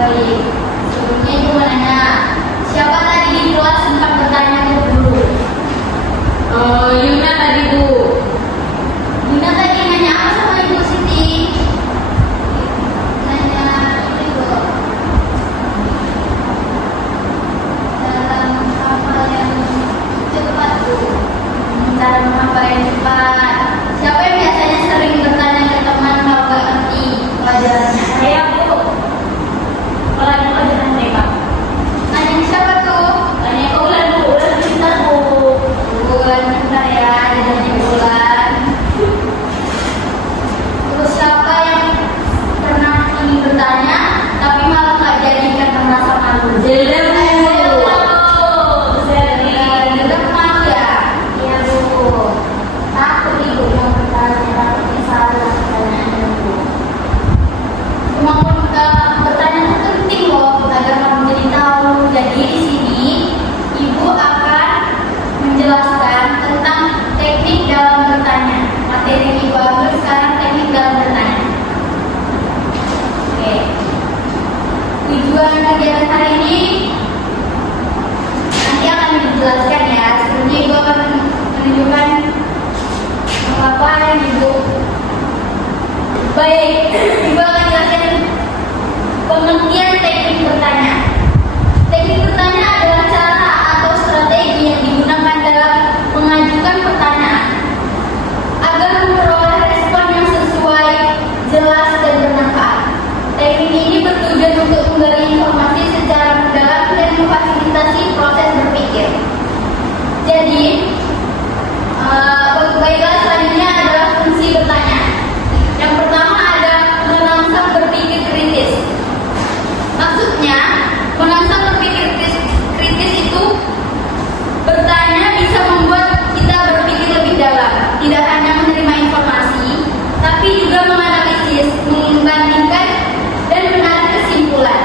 Baik, sebelumnya Ibu mau nanya, siapa tadi di kelas sempat bertanya ke guru? Yuna tadi, Bu. Yuna tadi nanya apa sama Ibu Siti? Nanya itu dalam hafal yang cepat, Bu. Dalam hafal yang cepat. Siapa yang biasanya sering bertanya ke teman kalau nggak ngerti pelajarannya? Saya, Bu. Pelajaran TK. Nanya siapa tuh? Tanya ke Ulan, Bu. Ulan pintar, Bu. Bulan bentar ya, jadi bulan. Terus siapa yang pernah ingin bertanya tapi malah nggak jadi karena merasa malu? Jadi, Bu. Juga malu ya? Iya, Bu. Takut Ibu mau bertanya tapi salah pertanyaannya, Bu. Cuma bertanya itu penting loh agar kamu jadi tahu. Jadi di sini Ibu akan menjelaskan tentang teknik dalam bertanya. Materi yang Ibu ambil sekarang teknik dalam bertanya. Oke. Tujuan kegiatan hari ini nanti akan dijelaskan ya. Sebelumnya Ibu akan menunjukkan apa yang Ibu. Baik, Ibu akan jelaskan pengertian teknik bertanya. Teknik bertanya adalah cara atau strategi yang digunakan dalam mengajukan pertanyaan agar memperoleh respon yang sesuai, jelas, dan bermanfaat. Teknik ini bertujuan untuk menggali informasi secara mendalam dan memfasilitasi proses berpikir. Jadi, baiklah selanjutnya adalah fungsi bertanya. Yang pertama ada merangsang berpikir kritis. Maksudnya, merangsang berpikir kritis itu bertanya bisa membuat kita berpikir lebih dalam, tidak hanya menerima informasi, tapi juga menganalisis, membandingkan, dan menarik kesimpulan.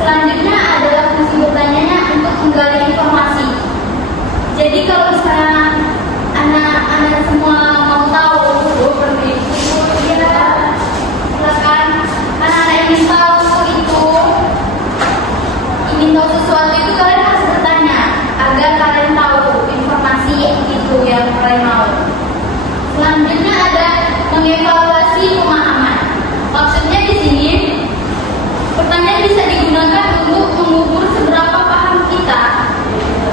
Selanjutnya adalah fungsi bertanyanya untuk menggali informasi. Jadi kalau misalnya anak-anak semua mau tahu seperti itu, ya silakan. Anak-anak ingin tahu itu, ingin tahu sesuatu itu kalian harus bertanya agar kalian tahu informasi itu yang kalian mau. Selanjutnya ada mengevaluasi pemahaman. Maksudnya di sini pertanyaan bisa digunakan untuk mengukur seberapa paham kita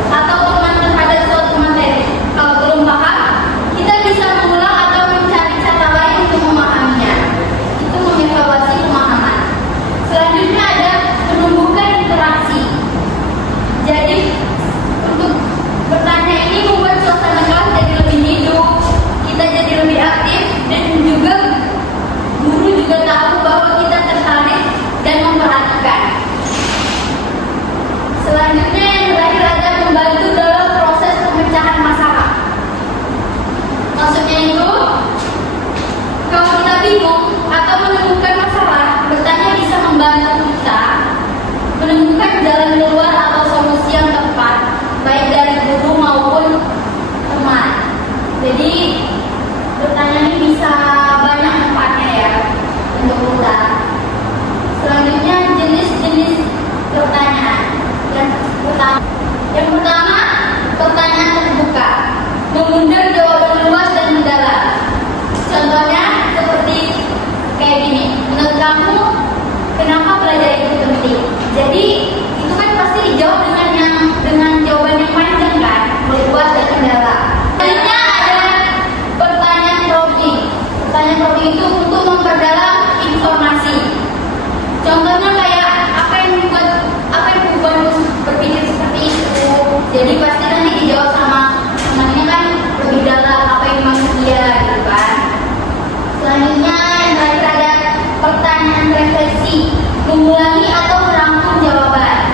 atau teman terhadap suatu materi. Kalau belum paham, kita bisa mengulang atau mencari cara lain untuk memahaminya. Itu mengevaluasi pemahaman. Selanjutnya ada menumbuhkan interaksi. Jadi untuk bertanya ini membuat suasana kelas jadi lebih hidup, kita jadi lebih aktif, dan juga guru juga tahu bahwa kita tertarik dan memperhatikan. Selanjutnya yang terakhir ada membantu dalam proses pemecahan masalah. Maksudnya itu, kalau kita bingung atau menemukan masalah, bertanya bisa membantu kita menemukan jalan keluar atau solusi yang tepat, baik dari guru maupun teman. Jadi bertanya ini bisa banyak manfaatnya ya untuk kita. Selanjutnya jenis-jenis pertanyaan. Yang pertama pertanyaan terbuka, mengundang jawaban luas dan mendalam. Contohnya seperti kayak gini. Menurut kamu kenapa belajar itu penting? Jadi itu kan pasti dijawab dengan jawaban yang panjang kan, luas dan mendalam. Selanjutnya ada pertanyaan probing. Pertanyaan probing itu untuk memperdalam informasi. Contohnya kayak apa yang membuatmu berpikir seperti itu. Jadi pasti nanti dijawab sama temannya kan lebih dalam apa yang maksud dia gitu kan. Selanjutnya yang terakhir ada pertanyaan refleksi, mengulangi atau merangkum jawaban.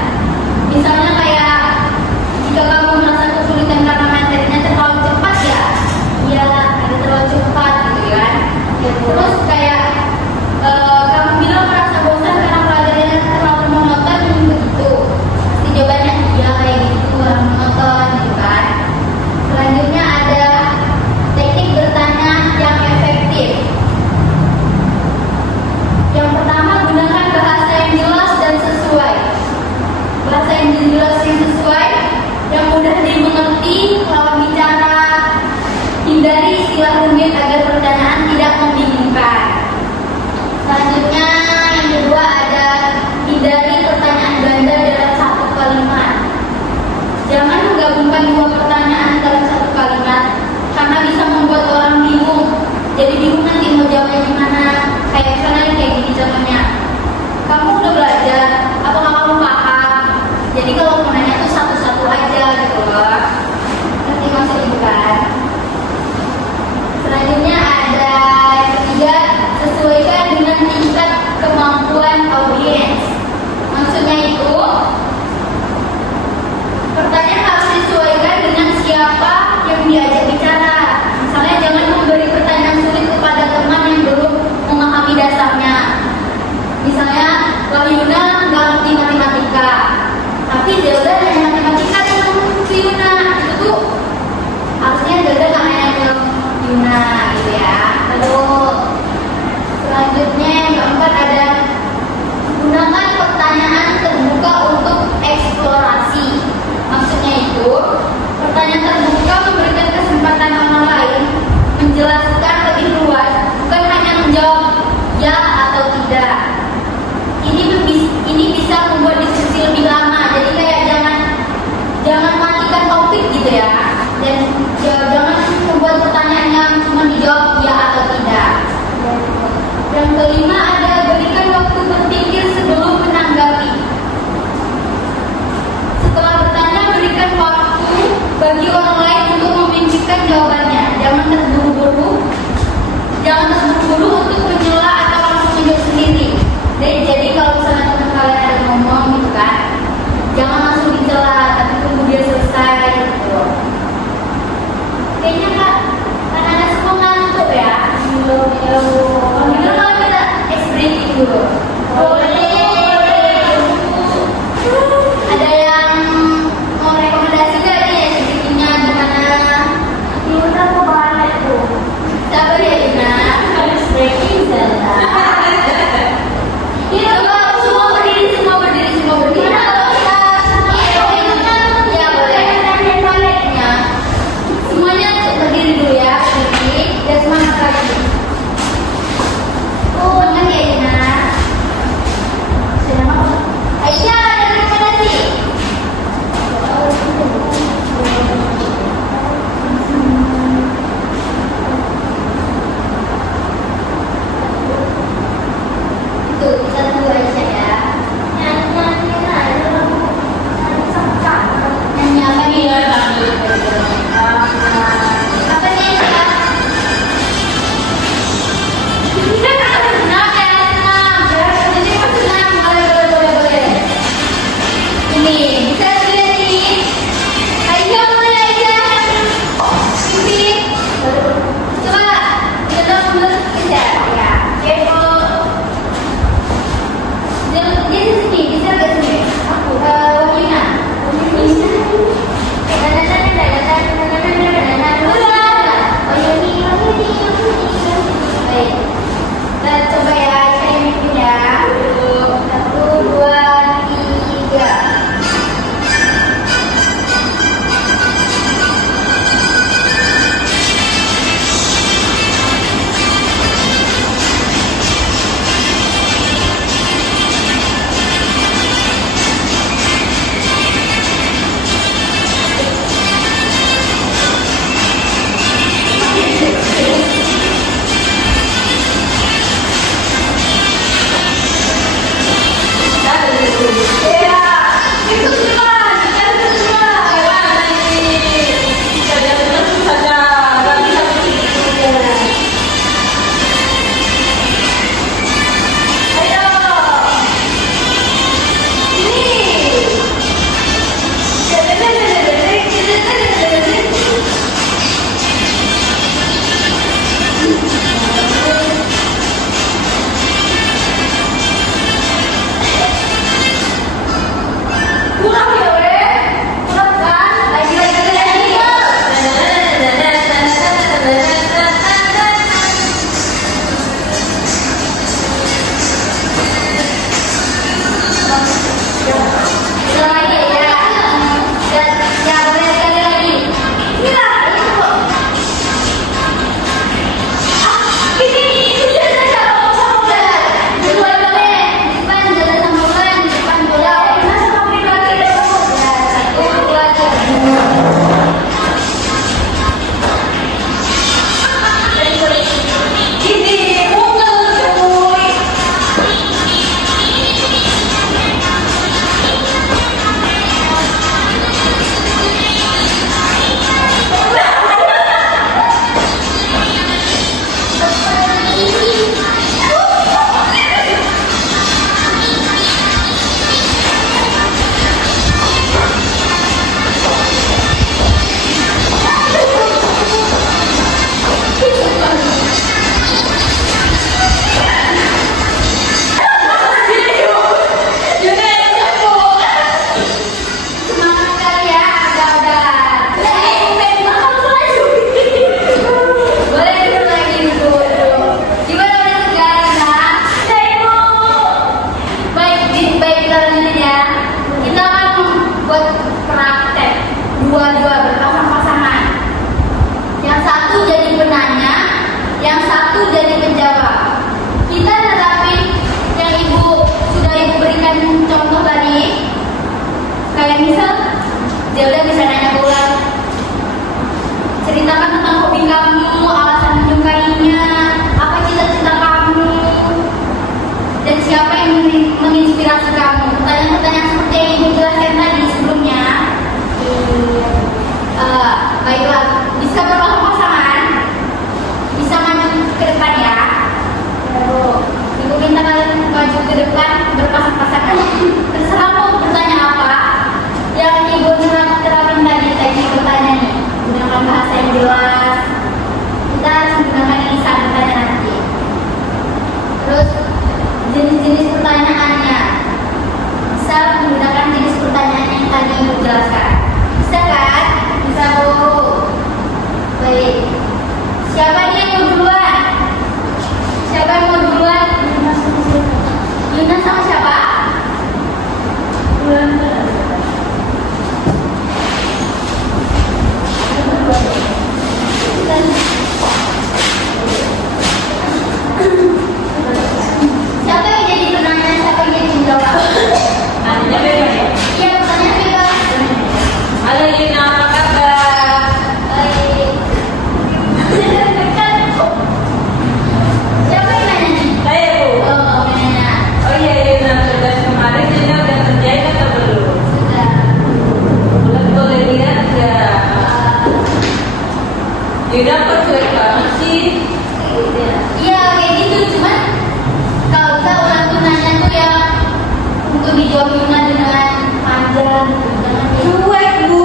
untuk dijawab Yuna dengan panjang. Jangan Cuek, Bu.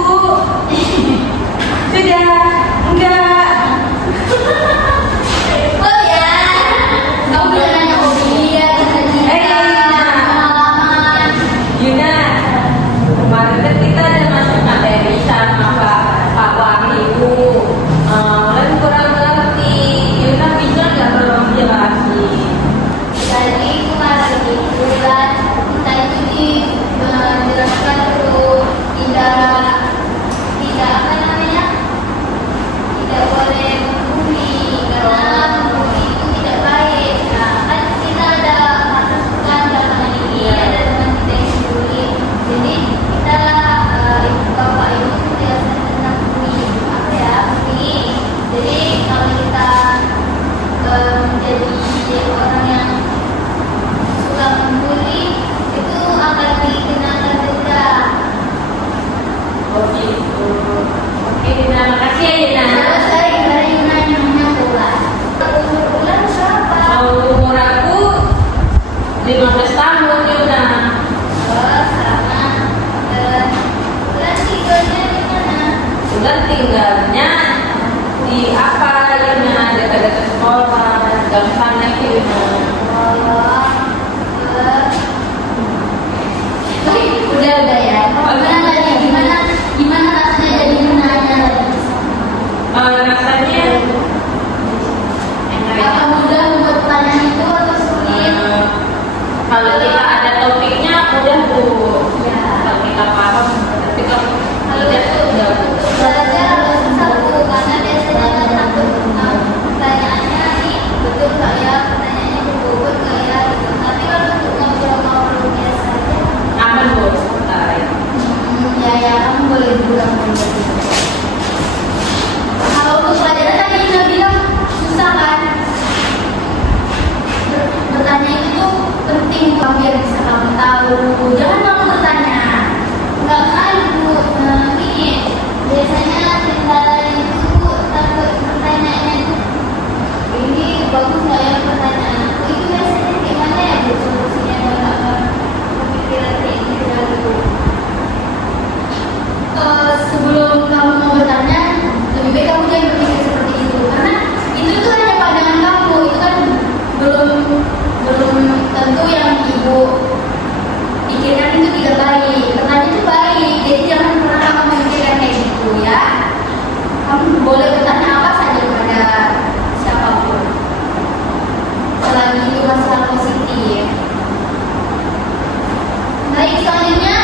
Sudah. Enggak. oh ya, kamu udah nanya hobi ya, cita-cita, pengalaman. Yuna, kemarin kan kita ada masuk materi sama Pak Wahyu. Kan kurang ngerti. Yuna bisa nggak tolong jelasin? Jadi kemarin itu kan kita itu dijelaskan terus tidak apa namanya, tidak boleh membuli karena membuli itu tidak baik. Nah kan kita ada masukan dalam ini, ada teman kita yang membuli, jadi kita ibu bapak itu menjelaskan tentang bully apa ya, bullying. Jadi kalau kita menjadi orang yang suka membuli itu akan dikenakan denda. Oh gitu. Oke, Yuna, makasih ya Yuna. Terus dari Yuna nanya coba, umur bulan berapa? Umur aku 15 tahun Yuna. Oh sama. Bulan tinggalnya di mana? Sudah tinggalnya di apa Yuna? Dekat-dekat sekolah. Gampang lagi Yuna. Udah ya. Gimana rasanya jadi Yunanya lagi? Rasanya Apa mudah membuat pertanyaan itu atau sulit? kalau kita ada topiknya mudah Bu. Ya. Kalau kita paham, tapi kalau Kalau tidak itu mudah Bu. belajar harus satu karena biasanya ada satu pertanyaannya nih betul nggak ya, pertanyaannya berbobot nggak ya gitu. Tapi kalau untuk ngobrol-ngobrol biasa aja, Aman Bu, santai. ya kamu boleh bilang kalau untuk pelajaran tadi Ina bilang susah kan, bertanya itu tuh penting Bang, biar bisa kamu tahu. Jangan kamu bertanya nggak malu. Nah ini biasanya kendala itu takut pertanyaannya itu ini bagus nggak ya pertanyaan aku itu biasanya gimana ya solusinya, nggak kepikiran kayak gitu. Sebelum kamu mau bertanya, lebih baik kamu jangan berpikir seperti itu karena itu tuh hanya pandangan kamu, itu kan belum tentu yang ibu pikirkan itu tidak baik. Pertanyaan itu baik, jadi jangan pernah kamu memikirkan kayak gitu ya. Kamu boleh bertanya apa saja kepada siapapun selagi itu masalah positif. Baik, selanjutnya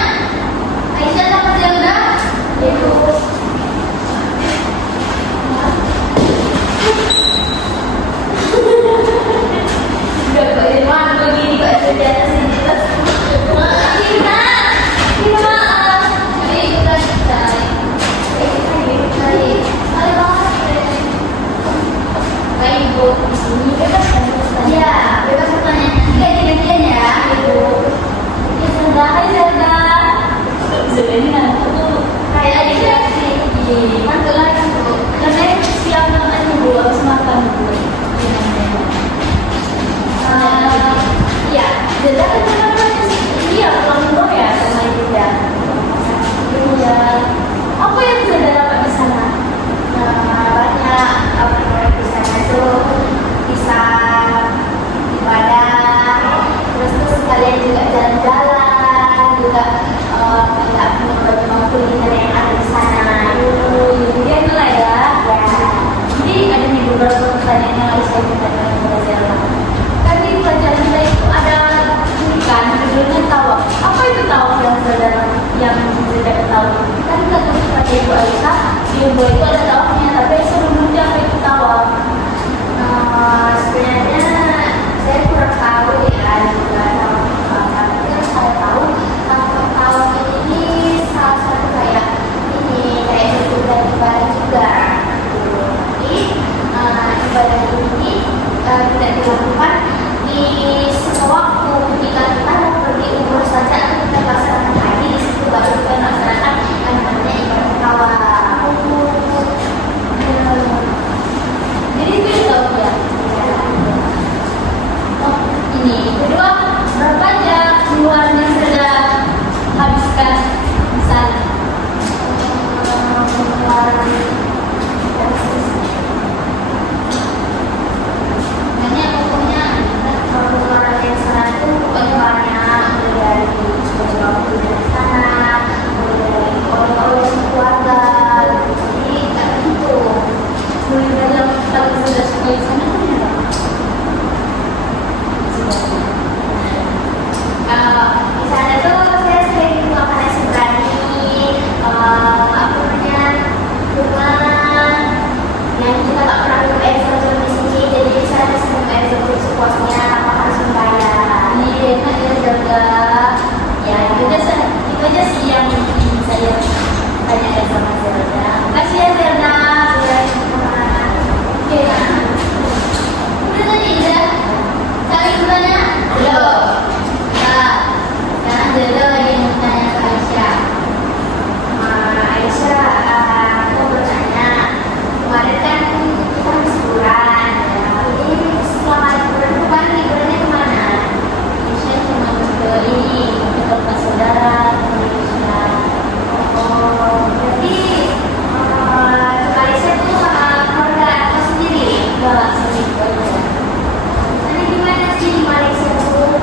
Aisyah tak berjalan. Ibu. Gak kok Irwan begini kok ada di atas ini terus. Maaf Irna, maaf. Jadi kita baik. Ayo baik Bu, di sini bebas kan bertanya. Ya, bebas bertanya. Gantian ya, Ibu. Ya sudah, sudah. Sudah ini aku Kayak dikasih mantul lagi Bu. karena siang makan Bu, harus makan Bu. Iya, Jadi kan teman-teman iya pulang ya sama ibu ya. iya. Apa yang sudah dapat di sana? Banyak apa di sana tuh bisa ibadah, terus kalian juga jalan-jalan, juga tidak mencoba kuliner yang ada di sana. Jadi itulah ya. Jadi ada nih beberapa pertanyaan yang harus saya tanyakan kepada Zela. Kan di pelajaran kita itu ada ini kan judulnya tawaf. Apa itu tawaf yang saudara yang sudah tahu? Kan kita tuh pada Ibu Aisyah, di Ibu itu ada tawafnya, tapi Sebelumnya apa itu tawaf? sebenarnya saya kurang tahu ya juga tapi yang saya tahu tawaf ini salah satu kayak ibadah juga. Jadi ibadah ini tidak dilakukan di semua waktu. Ketika kita mau pergi umroh saja atau kita melaksanakan haji, di situ baru kita melaksanakan yang namanya ibadah tawaf. Aisyah, aku bertanya, kemarin kan kita habis liburan, ya. Jadi selama liburan kemarin liburannya kemana? Aisyah cuma ke ini, ke tempat saudara, ke Malaysia. Oh, berarti ke Malaysia tuh sama keluarga atau sendiri? Enggak, sendiri aja. Tadi gimana sih di Malaysia tuh?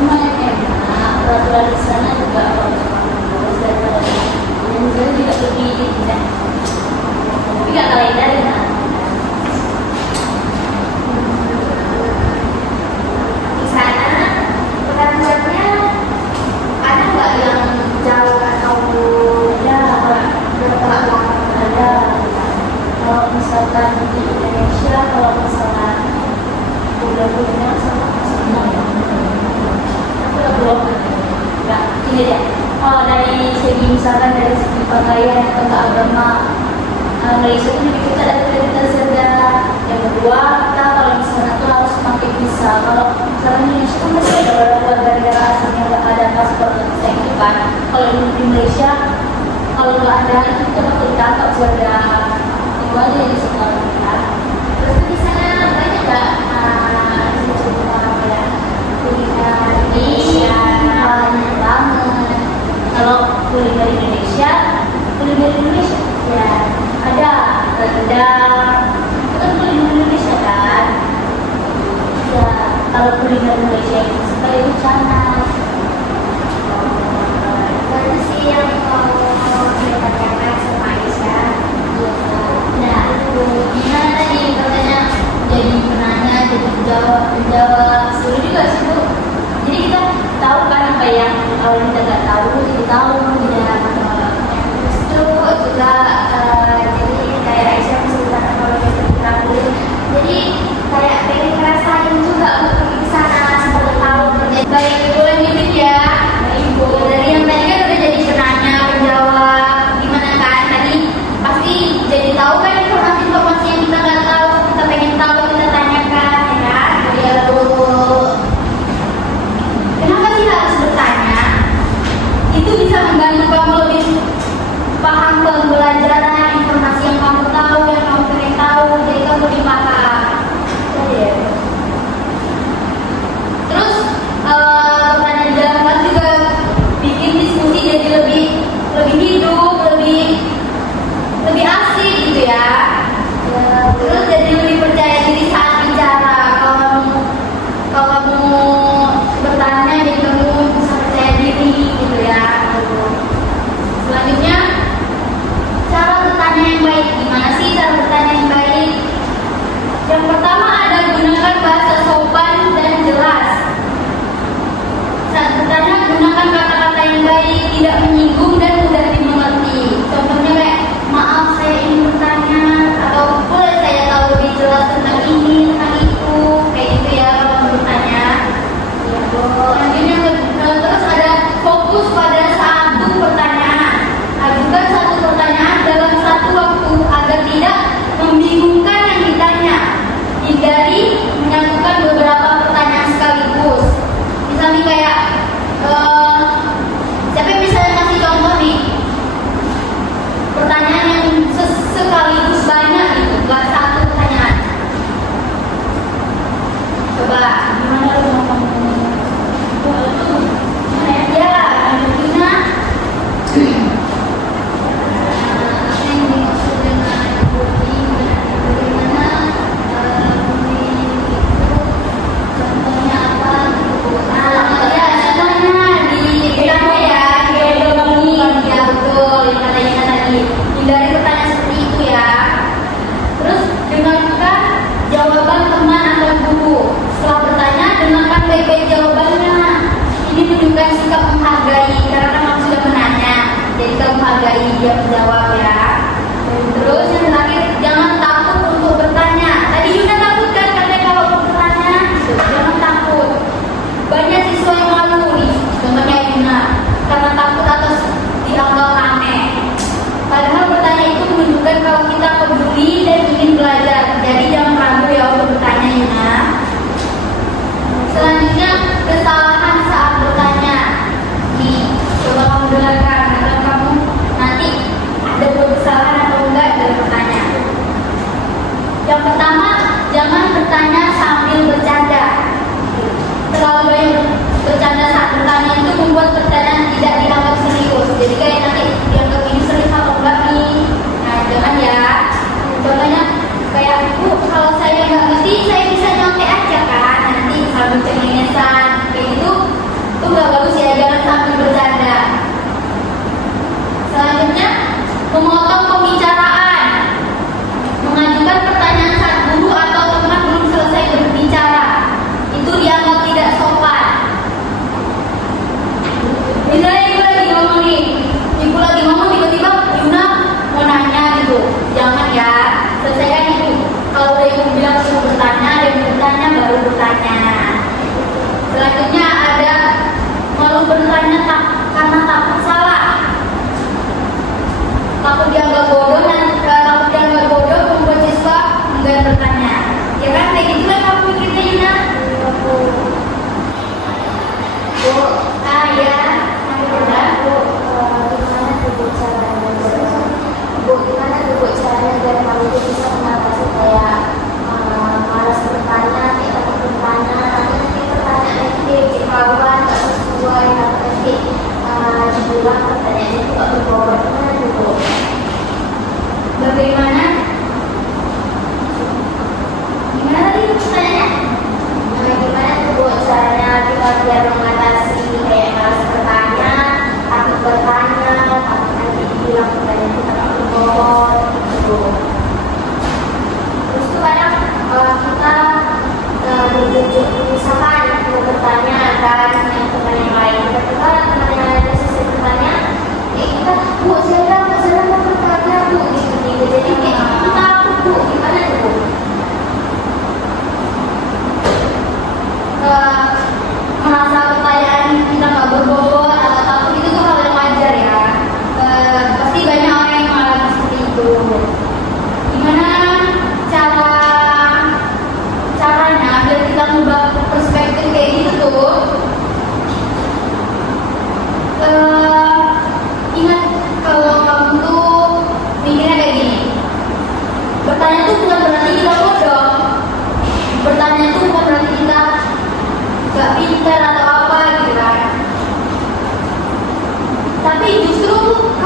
Lumayan enak, peraturan di sana juga bagus daripada dan juga tidak lebih tidak, tapi nggak kalah dari di sana. Peraturannya ada nggak yang jauh atau ada berapa ada? Kalau misalkan di Indonesia, kalau misalkan bulan-bulannya sama belum nggak ini deh. Kalau dari segi misalkan dari segi pakaian atau agama, Malaysia itu lebih kita ada kita saja. Yang kedua, kita kalau misalnya itu harus pakai visa. Kalau misalnya Indonesia kan masih ada warga negara asing yang nggak ada paspor dan itu kan. Kalau di Malaysia, kalau nggak ada itu kita pakai ditangkap saja. Itu aja yang sekolah kita. Terus di sana banyak nggak Indonesia banyak banget. Kalau kuliner Indonesia ya ada rendang, itu kan kuliner Indonesia kan. Ya kalau kuliner Indonesia itu suka itu canas. Mana sih yang mau kita tanyakan sama Aisyah? Nah, gimana tadi katanya jadi penanya, jadi penjawab seru juga sih Bu. Jadi kita tahu kan apa yang kalau kita nggak tahu, jadi tahu tidak. Terus itu juga jadi kayak Aisyah menceritakan kalau kita kulit, jadi kayak pengen ngerasain juga untuk pergi ke sana sebagai tahu. Baik Ibu lanjutin ya. Ibu dari yang tadi kan udah jadi penanya, penjawab, gimana kan tadi pasti jadi tahu kan informasi yang kita nggak tahu, kita pengen tahu, kita tanyakan ya. Ya Bu. Kenapa sih harus bertanya? Itu bisa membantu kamu lebih paham pembelajaran, informasi yang kamu tahu, yang kamu pengen tahu, jadi kamu lebih paham. Terus pertanyaan di dalam kelas juga bikin diskusi jadi lebih hidup, lebih asik gitu ya. Terus jadi lebih percaya diri saat bicara. Kalau kamu bertanya jadi kamu bisa percaya diri gitu ya. Selanjutnya cara bertanya yang baik. Gimana sih cara bertanya yang baik? Yang pertama ada gunakan bahasa sopan dan jelas. Saat bertanya gunakan kata-kata yang baik, tidak menyinggung dan mudah dimengerti. Contohnya kayak maaf saya ingin bertanya, atau boleh saya tahu lebih jelas tentang ini, tentang itu, kayak gitu ya kalau bertanya. Selanjutnya terus ada fokus pada satu pertanyaan. Ajukan satu pertanyaan dalam satu waktu agar tidak membingungkan yang ditanya. Hindari menyatukan beberapa pertanyaan sekaligus. Misalnya kayak siapa yang bisa kasih contoh nih? Pertanyaan yang sekaligus banyak gitu, nggak satu pertanyaan. Coba gimana lu mau kamu? Ya, Arjuna. Yang dimaksud dengan bullying bagaimana itu contohnya apa? Ya semuanya di kamu ya, ya betul yang katanya tadi. Hindari pertanyaan seperti itu ya. Terus dengarkan jawaban teman atau guru. Setelah bertanya, dengarkan baik-baik jawabannya. Ini menunjukkan sikap menghargai karena kamu sudah menanya. Jadi kamu menghargai dia menjawab ya. Dan terus yang terakhir, jangan takut untuk bertanya. Tadi Yuna takut kan katanya kalau mau bertanya, jangan takut. Banyak siswa yang malu nih, contohnya Yuna, karena takut atas dianggap aneh. Padahal bertanya itu menunjukkan kalau kita peduli dan ingin belajar. Jadi jangan ragu ya untuk bertanya Yuna. Selanjutnya kesalahan saat bertanya. Nih, coba kamu dengarkan agar kamu nanti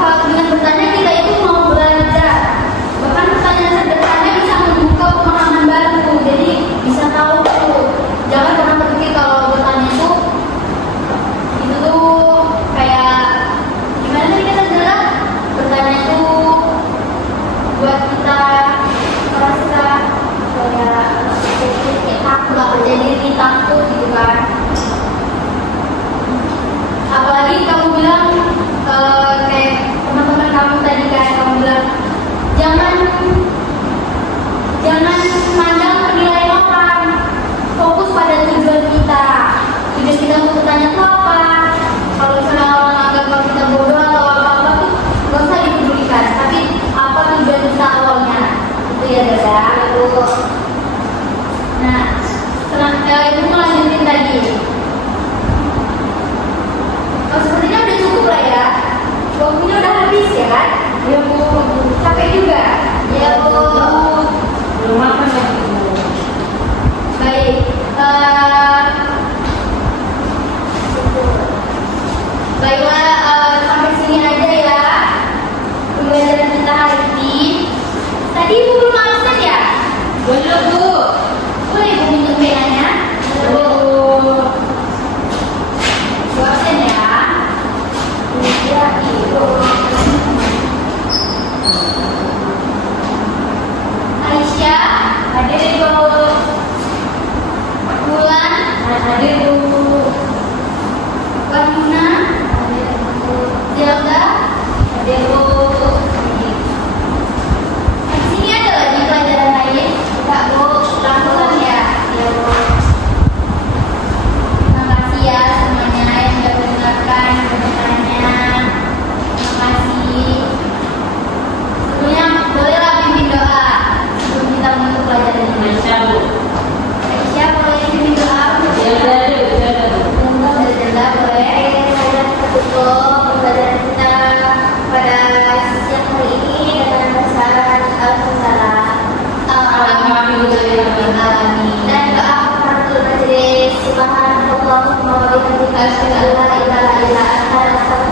Maka dengan bertanya kita itu mau belajar. Bahkan pertanyaan sederhana bisa membuka pemahaman baru. Jadi bisa tahu tuh. Jangan pernah berpikir kalau bertanya itu tuh kayak gimana sih kita jelas bertanya itu buat kita merasa kayak takut, nggak percaya diri, takut gitu kan. Apalagi kamu bilang kayak teman-teman kamu tadi kan, kamu bilang jangan mandang penilaian orang, fokus pada tujuan kita. Tujuan kita untuk bertanya itu apa? Kalau misalnya orang anggap kalau kita bodoh atau apa-apa tuh nggak usah dipedulikan, tapi apa tujuan kita awalnya itu ya Dada. Nah, itu melanjutin tadi. Oh, sepertinya udah cukup lah ya. Waktunya udah habis ya kan? Ya Bu. Capek juga. Ya Bu. Belum makan lagi Bu. Baik. Baiklah, sampai sini aja ya pembelajaran kita hari ini. Tadi Ibu belum absen ya? Belum Bu. Boleh Ibu minjem penanya? Belum. Ibu absen ya? Iya, Ibu. Aisyah, Hadir Bu. Bulan, Hadir Bu. Baruna, Zelda, Hadir Bu. di sini ada lagi pelajaran lain? Enggak Bu, langsung ya. Ya Bu. Terima kasih ya semuanya yang sudah mendengarkan pertanyaannya. Terima kasih. Sebelumnya bolehlah pimpin doa sebelum kita menutup pelajaran ini. Aisyah Bu. Aisyah boleh pimpin doa untuk Ya kita. udah Bu. Alhamdulillah boleh. Saya tutup pembelajaran kita pada siang hari ini dengan besaran Al-Fatihah. Alamin. Dan doa kafaratul majlis. Subhanallahumma wa bihamdika asyhadu an la ilaha illa anta astaghfiruka